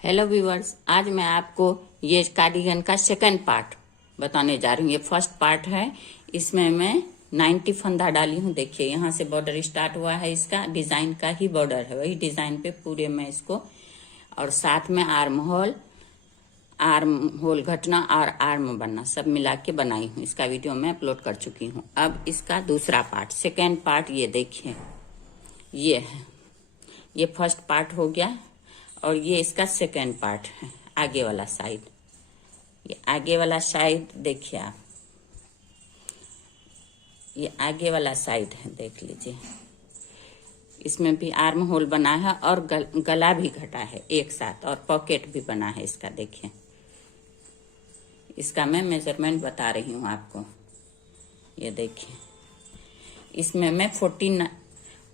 Hello viewers, आज मैं आपको ये कार्डिगन का सेकंड पार्ट बताने जा रही हूँ। ये फर्स्ट पार्ट है। इसमें मैं 90 फंदा डाली हूँ। देखिए यहाँ से बॉर्डर स्टार्ट हुआ है, इसका डिजाइन का ही बॉर्डर है, वही डिजाइन पे पूरे मैं इसको, और साथ में आर्म होल घटना और आर्म बनना सब मिला के बनाई हूँ। इसका वीडियो मैं अपलोड कर चुकी हूँ। अब इसका दूसरा पार्ट, सेकेंड पार्ट, ये देखिए ये है। ये फर्स्ट पार्ट हो गया और ये इसका सेकेंड पार्ट है, आगे वाला साइड। ये आगे वाला साइड देखिए आप, ये आगे वाला साइड है, देख लीजिए। इसमें भी आर्म होल बना है और गला भी घटा है एक साथ, और पॉकेट भी बना है इसका। देखिए इसका मैं मेजरमेंट बता रही हूँ आपको। ये देखिए इसमें मैं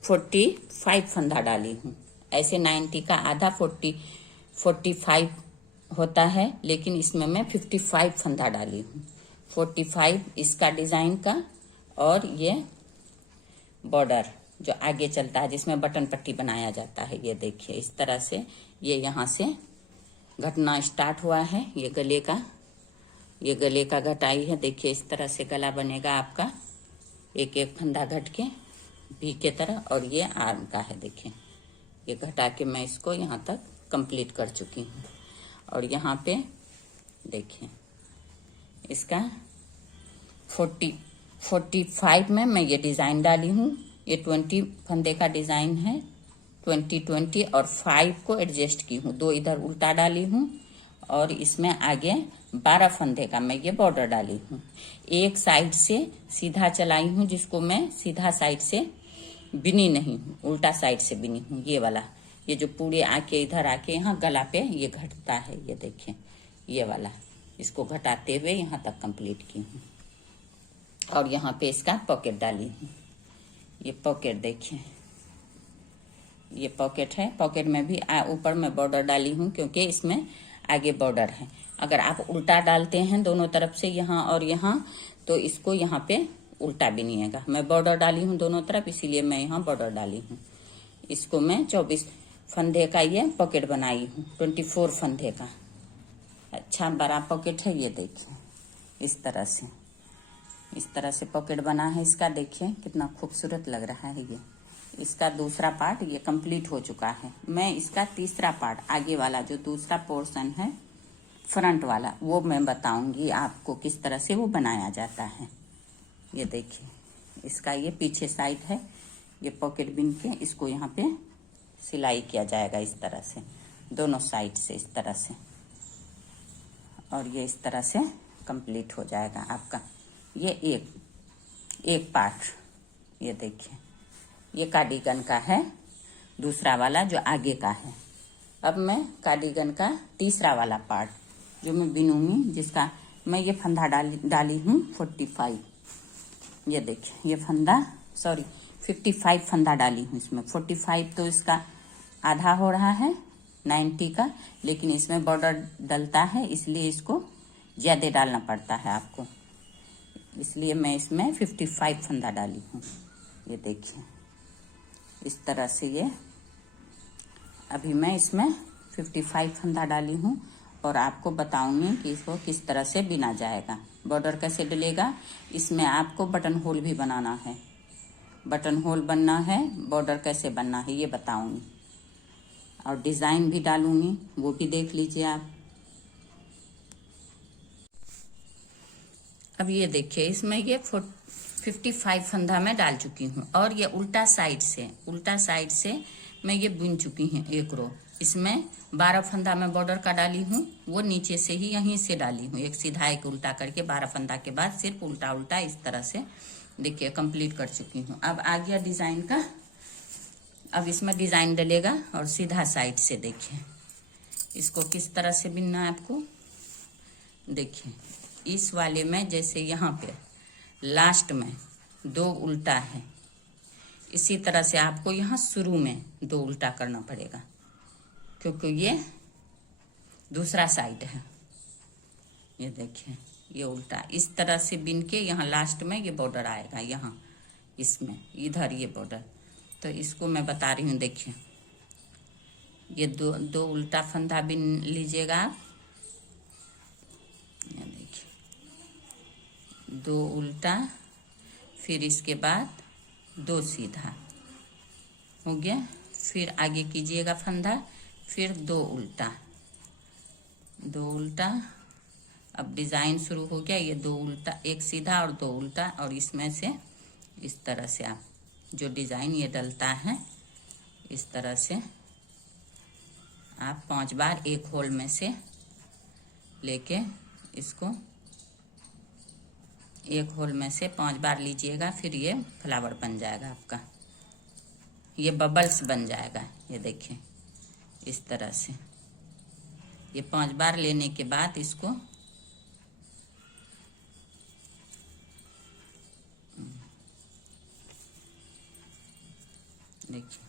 45 फंदा डाली हूँ। ऐसे 90 का आधा 45 होता है, लेकिन इसमें मैं 55 फंदा डाली हूँ। 45 इसका डिजाइन का, और ये बॉर्डर जो आगे चलता है जिसमें बटन पट्टी बनाया जाता है। ये देखिए इस तरह से ये यहाँ से घटना स्टार्ट हुआ है। ये गले का घटाई है। देखिए इस तरह से गला बनेगा आपका, एक एक फंदा घट के भी के तरह। और ये आर्म का है। देखिए ये घटा के मैं इसको यहाँ तक कंप्लीट कर चुकी हूँ। और यहाँ पे देखिए इसका 45 में मैं ये डिज़ाइन डाली हूँ। ये 20 फंदे का डिज़ाइन है, 20 और 5 को एडजस्ट की हूँ। 2 इधर उल्टा डाली हूँ और इसमें आगे 12 फंदे का मैं ये बॉर्डर डाली हूँ। एक साइड से सीधा चलाई हूँ, जिसको मैं सीधा साइड से बिनी नहीं हूँ, उल्टा साइड से बिनी हूँ। ये वाला, ये जो पूरे आके इधर आके यहाँ गला पे ये घटता है। ये देखिए ये वाला, इसको घटाते हुए यहाँ तक कंप्लीट की हूँ। और यहाँ पे इसका पॉकेट डाली हूँ। ये पॉकेट देखिए, ये पॉकेट है। पॉकेट में भी ऊपर में बॉर्डर डाली हूँ, क्योंकि इसमें आगे बॉर्डर है। अगर आप उल्टा डालते हैं दोनों तरफ से, यहाँ और यहाँ, तो इसको यहाँ पे उल्टा बिनिएगा। मैं बॉर्डर डाली हूँ दोनों तरफ, इसीलिए मैं यहाँ बॉर्डर डाली हूँ। इसको मैं 24 फंदे का ये पॉकेट बनाई हूँ, 24 फंदे का। अच्छा बड़ा पॉकेट है। ये देखिए इस तरह से पॉकेट बना है इसका। देखिए कितना खूबसूरत लग रहा है। ये इसका दूसरा पार्ट ये कंप्लीट हो चुका है। मैं इसका तीसरा पार्ट, आगे वाला जो दूसरा पोर्शन है फ्रंट वाला, वो मैं बताऊंगी आपको किस तरह से वो बनाया जाता है। ये देखिए इसका ये पीछे साइड है। ये पॉकेट बिन के इसको यहाँ पे सिलाई किया जाएगा इस तरह से, दोनों साइड से इस तरह से। और ये इस तरह से कंप्लीट हो जाएगा आपका ये एक पार्ट। ये देखिए ये कार्डिगन का है, दूसरा वाला जो आगे का है। अब मैं कार्डिगन का तीसरा वाला पार्ट जो मैं बिनूंगी, जिसका मैं ये फंदा डाली हूँ 45। ये देखिए ये फंदा, 55 फंदा डाली हूँ इसमें। 45 तो इसका आधा हो रहा है 90 का, लेकिन इसमें बॉर्डर डलता है, इसलिए इसको ज़्यादा डालना पड़ता है आपको। इसलिए मैं इसमें 55 फंदा डाली हूँ। ये देखिए इस तरह से ये अभी मैं इसमें 55 फंदा डाली हूँ, और आपको बताऊंगी कि इसको किस तरह से बिना जाएगा, बॉर्डर कैसे डलेगा। इसमें आपको बटन होल भी बनाना है, बटन होल बनना है, बॉर्डर कैसे बनना है ये बताऊंगी, और डिज़ाइन भी डालूंगी, वो भी देख लीजिए आप। अब ये देखिए इसमें ये 55 फंदा मैं डाल चुकी हूँ, और ये उल्टा साइड से मैं ये बुन चुकी हूँ एक रो। इसमें 12 फंदा मैं बॉर्डर का डाली हूँ, वो नीचे से ही यहीं से डाली हूँ, एक सीधा एक उल्टा करके 12 फंदा के बाद सिर्फ उल्टा उल्टा इस तरह से देखिए कंप्लीट कर चुकी हूँ। अब आ गया डिजाइन का। अब इसमें डिजाइन डलेगा, और सीधा साइड से देखिए इसको किस तरह से बिनना है आपको। देखिए इस वाले में जैसे यहाँ पे लास्ट में 2 उल्टा है, इसी तरह से आपको यहाँ शुरू में 2 उल्टा करना पड़ेगा, क्योंकि ये दूसरा साइड है। ये देखिए ये उल्टा इस तरह से बिन के यहाँ लास्ट में ये बॉर्डर आएगा, यहाँ इसमें इधर ये बॉर्डर। तो इसको मैं बता रही हूँ। देखिए ये दो दो उल्टा फंदा बिन लीजिएगा आप। ये देखिए, दो उल्टा, फिर इसके बाद दो सीधा हो गया। फिर आगे कीजिएगा फंदा, फिर दो उल्टा, दो उल्टा। अब डिजाइन शुरू हो गया। ये दो उल्टा, एक सीधा और दो उल्टा, और इसमें से इस तरह से आप जो डिजाइन ये डलता है, इस तरह से आप 5 बार एक होल में से लेके इसको एक होल में से 5 बार लीजिएगा। फिर ये फ्लावर बन जाएगा आपका, ये बबल्स बन जाएगा। ये देखिए इस तरह से ये 5 बार लेने के बाद इसको देखिए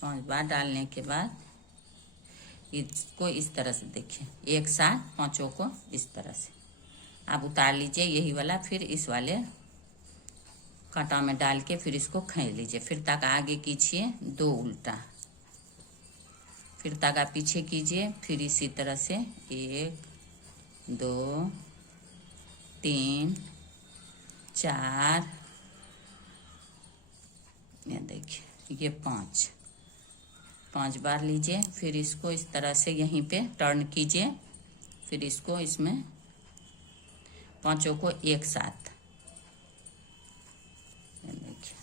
5 बार डालने के बाद इसको इस तरह से देखिए, एक साथ पांचों को इस तरह से आप उतार लीजिए यही वाला। फिर इस वाले कांटा में डाल के फिर इसको खींच लीजिए। फिर तागा आगे कीजिए, दो उल्टा, फिर तागा पीछे कीजिए। फिर इसी तरह से 1 2 3 4, ये देखिए ये 5 बार लीजिए। फिर इसको इस तरह से यहीं पे टर्न कीजिए। फिर इसको इसमें पांचों को एक साथ, ये देखिए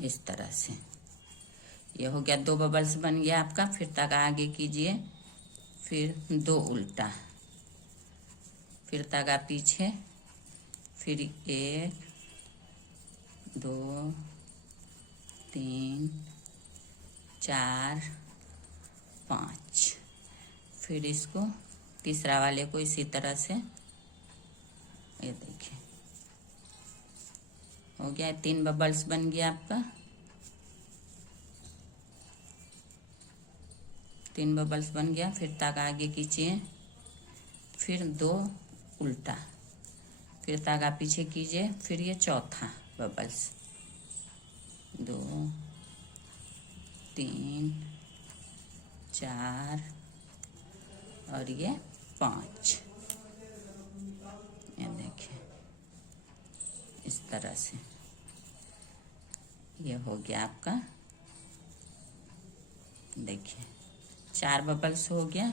इस तरह से ये हो गया। दो बबल्स बन गया आपका। फिर तागा आगे कीजिए, फिर दो उल्टा, फिर तागा पीछे, फिर 1 2 3 4 5। फिर इसको तीसरा वाले को इसी तरह से, ये देखिए हो गया। 3 बबल्स बन गया आपका। 3 बबल्स बन गया। फिर तागा आगे खींचिए, फिर दो उल्टा, फिर तागा पीछे कीजिए। फिर ये चौथा बबल्स, 2 3 4 और ये 5। ये देखिए इस तरह से ये हो गया आपका। देखिए 4 बबल्स हो गया।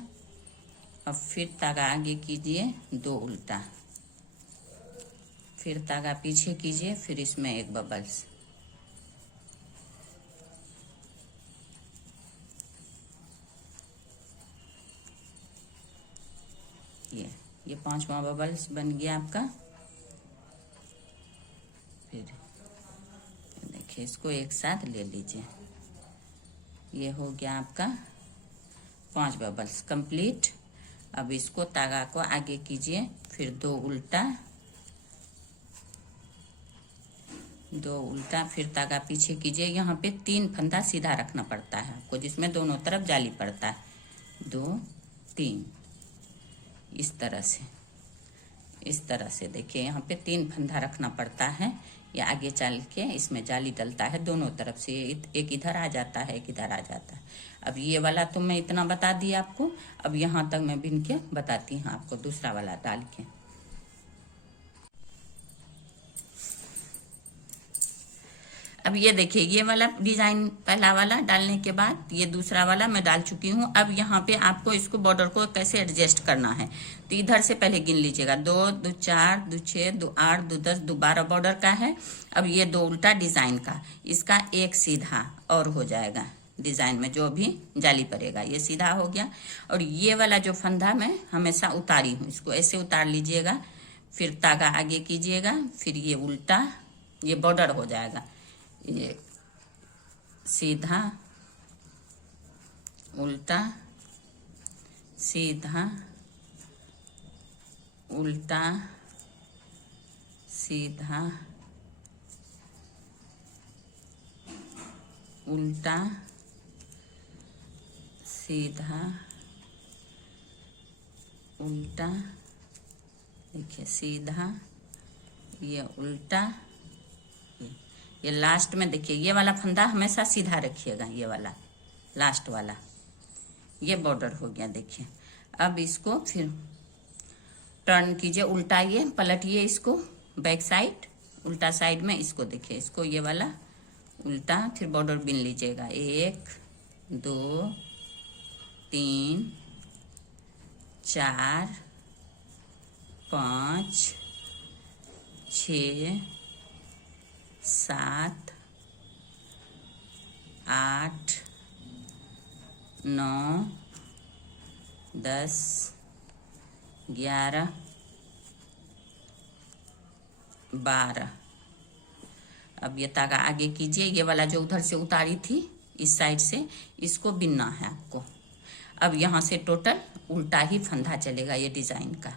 अब फिर तागा आगे कीजिए, दो उल्टा, फिर तागा पीछे कीजिए। फिर इसमें एक बबल्स, ये 5वां बबल्स बन गया आपका। फिर देखिए इसको एक साथ ले लीजिए। ये हो गया आपका 5 बबल्स कंप्लीट। अब इसको तागा को आगे कीजिए, फिर दो उल्टा, फिर तागा पीछे कीजिए। यहाँ पे 3 फंदा सीधा रखना पड़ता है आपको, जिसमें दोनों तरफ जाली पड़ता है। 2 3 इस तरह से देखिए यहाँ पे 3 फंदा रखना पड़ता है। ये आगे चल के इसमें जाली डलता है दोनों तरफ से, एक इधर आ जाता है, एक इधर आ जाता है। अब ये वाला तो मैं इतना बता दी आपको। अब यहाँ तक मैं बिन के बताती हूँ आपको, दूसरा वाला डाल के। अब ये देखिए ये वाला डिजाइन पहला वाला डालने के बाद ये दूसरा वाला मैं डाल चुकी हूँ। अब यहाँ पे आपको इसको बॉर्डर को कैसे एडजस्ट करना है, तो इधर से पहले गिन लीजिएगा। 2 2 4 2 6 2 8 2 10 2 12 बॉर्डर का है। अब ये दो उल्टा डिजाइन का, इसका एक सीधा और हो जाएगा डिजाइन में जो भी जाली पड़ेगा, ये सीधा हो गया। और ये वाला जो फंदा मैं हमेशा उतारी हूँ, इसको ऐसे उतार लीजिएगा। फिर तागा आगे कीजिएगा, फिर ये उल्टा, ये बॉर्डर हो जाएगा। ये सीधा उल्टा सीधा उल्टा सीधा उल्टा सीधा उल्टा, देखिए सीधा, ये उल्टा ये लास्ट में देखिए, ये वाला फंदा हमेशा सीधा रखिएगा, ये वाला लास्ट वाला। ये बॉर्डर हो गया देखिए। अब इसको फिर टर्न कीजिए, उल्टाइए, पलटिए इसको बैक साइड, उल्टा साइड में इसको देखिए, इसको ये वाला उल्टा, फिर बॉर्डर बिन लीजिएगा। 1 2 3 4 5 6 7 8 9 10 11 12। अब ये तागा आगे कीजिए, ये वाला जो उधर से उतारी थी इस साइड से, इसको बिनना है आपको। अब यहाँ से टोटल उल्टा ही फंदा चलेगा ये डिजाइन का,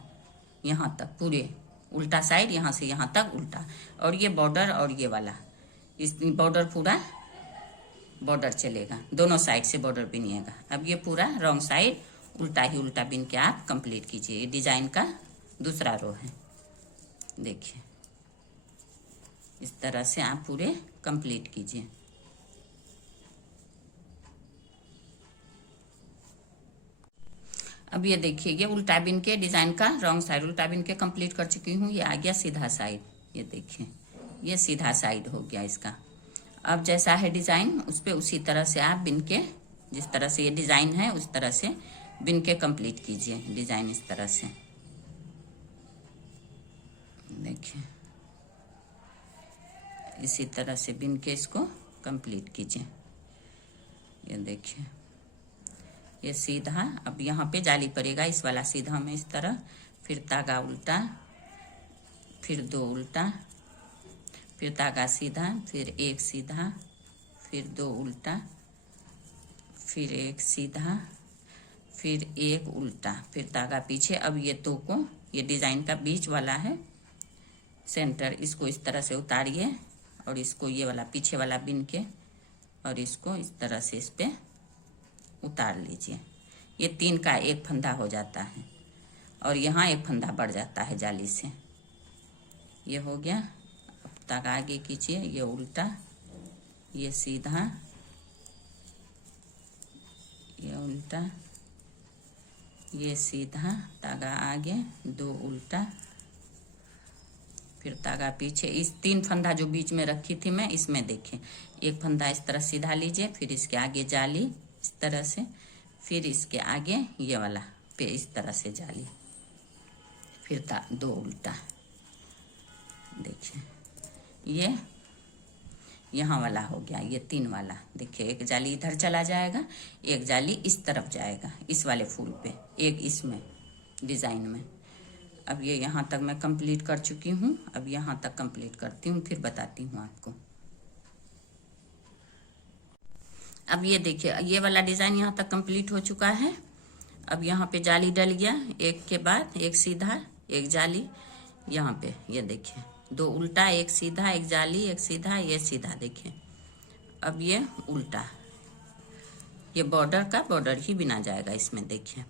यहाँ तक पूरे उल्टा साइड, यहाँ से यहाँ तक उल्टा। और ये बॉर्डर और ये वाला, इस बॉर्डर पूरा बॉर्डर चलेगा, दोनों साइड से बॉर्डर बिनिएगा। अब ये पूरा रॉन्ग साइड उल्टा ही उल्टा बिन के आप कंप्लीट कीजिए। ये डिजाइन का दूसरा रो है, देखिए इस तरह से आप पूरे कंप्लीट कीजिए। अब ये देखिए, ये उल्टा बिन के डिजाइन का रॉन्ग साइड उल्टा बिन के कंप्लीट कर चुकी हूँ। ये आ गया सीधा साइड, ये देखिए ये सीधा साइड हो गया इसका। अब जैसा है डिजाइन उस पे उसी तरह से आप बिन के, जिस तरह से ये डिजाइन है उस तरह से बिन के कंप्लीट कीजिए डिजाइन, इस तरह से देखिए, इसी तरह से बिन के इसको कंप्लीट कीजिए। ये देखिए ये सीधा, अब यहाँ पे जाली पड़ेगा इस वाला सीधा में इस तरह, फिर तागा उल्टा, फिर 2 उल्टा, फिर तागा सीधा, फिर 1 सीधा, फिर 2 उल्टा, फिर 1 सीधा, फिर 1 उल्टा, फिर तागा पीछे। अब ये 2 को, ये डिजाइन का बीच वाला है सेंटर, इसको इस तरह से उतारिए और इसको ये वाला पीछे वाला बिन के और इसको इस तरह से इस पे उतार लीजिए। ये 3 का 1 फंदा हो जाता है और यहाँ 1 फंदा बढ़ जाता है जाली से। ये हो गया। अब तक आगे कीजिए, ये उल्टा, ये सीधा, ये उल्टा, ये सीधा, तागा आगे, 2 उल्टा, फिर तागा पीछे। इस 3 फंदा जो बीच में रखी थी मैं, इसमें देखें 1 फंदा इस तरह सीधा लीजिए, फिर इसके आगे जाली इस तरह से, फिर इसके आगे ये वाला पे इस तरह से जाली, फिर 2 उल्टा। देखिए ये यहाँ वाला हो गया, ये 3 वाला। देखिए 1 जाली इधर चला जाएगा, 1 जाली इस तरफ जाएगा इस वाले फूल पे, 1 इसमें डिजाइन में। अब ये यहाँ तक मैं कंप्लीट कर चुकी हूँ। अब यहाँ तक कंप्लीट करती हूँ, फिर बताती हूँ आपको। अब ये देखिए, ये वाला डिजाइन यहाँ तक कंप्लीट हो चुका है। अब यहाँ पे जाली डल गया, 1 के बाद 1 सीधा, 1 जाली यहाँ पे। ये देखिए 2 उल्टा, 1 सीधा, 1 जाली, 1 सीधा, ये सीधा। देखिए अब ये उल्टा, ये बॉर्डर का बॉर्डर ही बिना जाएगा इसमें। देखिए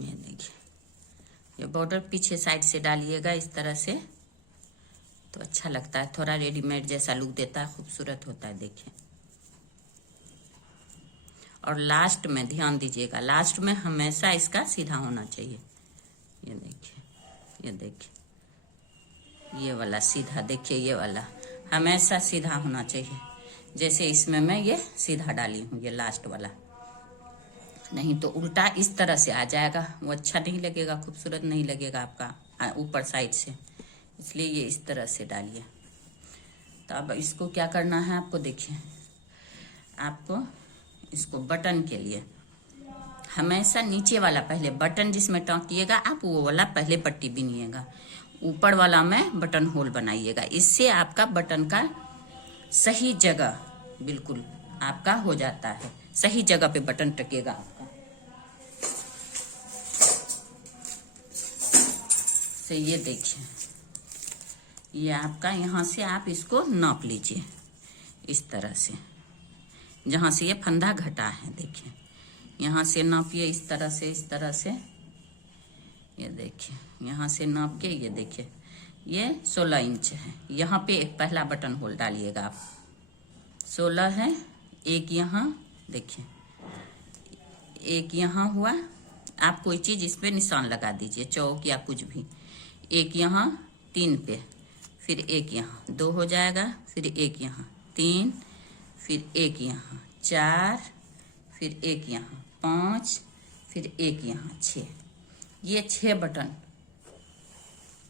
ये देखिए, ये बॉर्डर पीछे साइड से डालिएगा इस तरह से, तो अच्छा लगता है, थोड़ा रेडीमेड जैसा लुक देता है, खूबसूरत होता है। देखिए और लास्ट में ध्यान दीजिएगा, लास्ट में हमेशा इसका सीधा होना चाहिए। ये देखिए, ये देखिए ये वाला सीधा, देखिए ये वाला हमेशा सीधा होना चाहिए। जैसे इसमें मैं ये सीधा डाली हूँ, ये लास्ट वाला, नहीं तो उल्टा इस तरह से आ जाएगा, वो अच्छा नहीं लगेगा, खूबसूरत नहीं लगेगा आपका ऊपर साइड से, इसलिए ये इस तरह से डालिए। तो अब इसको क्या करना है आपको, देखिए आपको इसको बटन के लिए हमेशा नीचे वाला पहले बटन जिसमें टाँकिएगा आप, वो वाला पहले पट्टी बिनिएगा, ऊपर वाला में बटन होल बनाइएगा। इससे आपका बटन का सही जगह बिल्कुल आपका हो जाता है, सही जगह पे बटन टकेगा आपका। तो ये देखिए, ये आपका यहाँ से आप इसको नाप लीजिए इस तरह से, जहाँ से ये फंदा घटा है। देखिए यहाँ से नापिए इस तरह से। ये देखिए, यहाँ से नाप के ये देखिए, ये 16 इंच है। यहाँ पे एक पहला बटन होल डालिएगा आप। 16 है, एक यहाँ देखिए, एक यहाँ हुआ। आप कोई चीज इस पे निशान लगा दीजिए, चौक या कुछ भी। एक यहाँ 3 पे, फिर एक यहाँ 2 हो जाएगा, फिर एक यहाँ 3, फिर एक यहाँ 4, फिर एक यहाँ 5, फिर एक यहाँ 6। ये 6 बटन,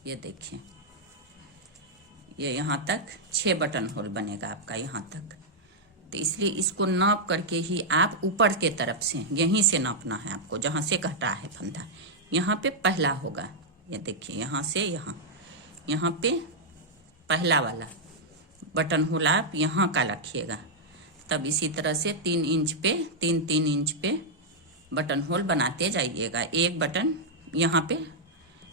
ये देखिए, ये यहाँ तक 6 बटन होल बनेगा आपका यहाँ तक। तो इसलिए इसको नाप करके ही आप ऊपर के तरफ से, यहीं से नापना है आपको, जहाँ से कटा है फंदा। यहाँ पे पहला होगा, ये देखिए, यहाँ से यहाँ पे पहला वाला बटन होल आप यहाँ का रखिएगा। तब इसी तरह से 3 इंच पे 3 इंच पे बटन होल बनाते जाइएगा। एक बटन यहाँ पे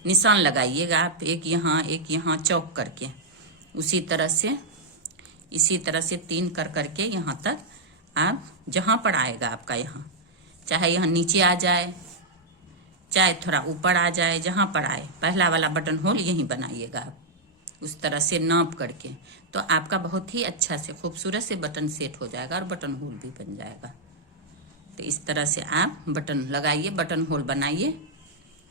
निशान लगाइएगा आप, एक यहाँ चौक करके। उसी तरह से इसी तरह से 3 कर करके यहाँ तक आप जहाँ पर आएगा आपका, यहाँ चाहे यहाँ नीचे आ जाए, चाहे थोड़ा ऊपर आ जाए, जहाँ पर आए पहला वाला बटन होल यहीं बनाइएगा आप, उस तरह से नाप करके। तो आपका बहुत ही अच्छा से खूबसूरत से बटन सेट हो जाएगा और बटन होल भी बन जाएगा। तो इस तरह से आप बटन लगाइए, बटन होल बनाइए।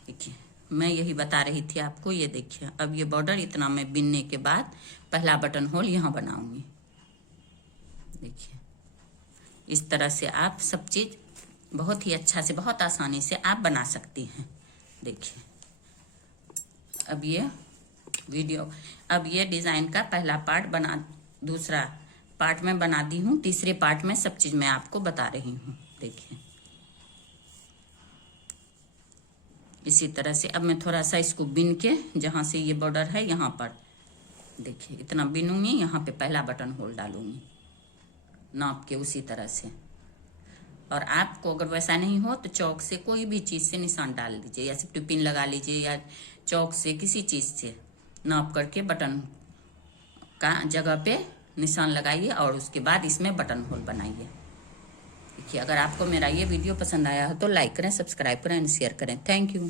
देखिए, मैं यही बता रही थी आपको। ये देखिए, अब ये बॉर्डर इतना मैं बिनने के बाद पहला बटन होल यहाँ बनाऊंगी। देखिए, इस तरह से आप सब चीज बहुत ही अच्छा से, बहुत आसानी से आप बना सकती हैं। देखिए, अब ये डिजाइन का पहला पार्ट बना, दूसरा पार्ट में बना दी हूँ, तीसरे पार्ट में सब चीज मैं आपको बता रही हूँ। देखिए, इसी तरह से अब मैं थोड़ा सा इसको बिन के, जहां से ये बॉर्डर है यहाँ पर, देखिए इतना बिनूंगी, यहाँ पे पहला बटन होल डालूंगी नाप के, उसी तरह से। और आपको अगर वैसा नहीं हो तो चौक से कोई भी चीज से निशान डाल लीजिए, या सिर्फ टिपिन लगा लीजिए, या चौक से किसी चीज से नाप करके बटन का जगह पे निशान लगाइए और उसके बाद इसमें बटन होल बनाइए। देखिए, अगर आपको मेरा ये वीडियो पसंद आया हो तो लाइक करें, सब्सक्राइब करें एंड शेयर करें। Thank you.